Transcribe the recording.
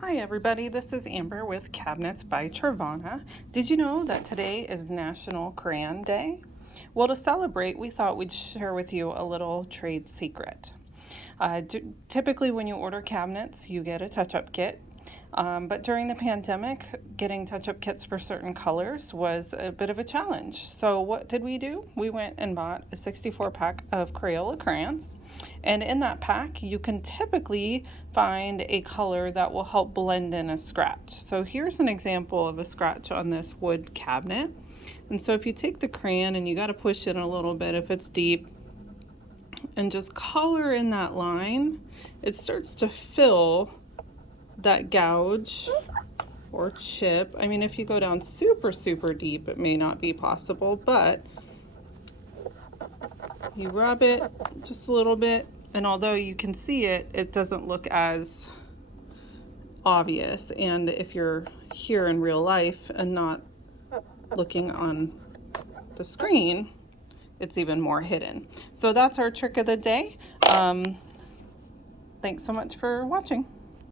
Hi everybody, this is Amber with Cabinets by Trevana. Did you know that today is National Crayon Day? Well, to celebrate, we thought we'd share with you a little trade secret. Typically when you order cabinets, you get a touch-up kit. But during the pandemic, getting touch-up kits for certain colors was a bit of a challenge. So what did we do? We went and bought a 64 pack of Crayola crayons. And in that pack, you can typically find a color that will help blend in a scratch. So here's an example of a scratch on this wood cabinet. And so if you take the crayon and you got to push it a little bit if it's deep, and just color in that line, it starts to fill that gouge or chip. I mean, if you go down super deep, it may not be possible, but you rub it just a little bit, and although you can see it, it doesn't look as obvious. And if you're here in real life and not looking on the screen, it's even more hidden. So that's our trick of the day. Thanks so much for watching.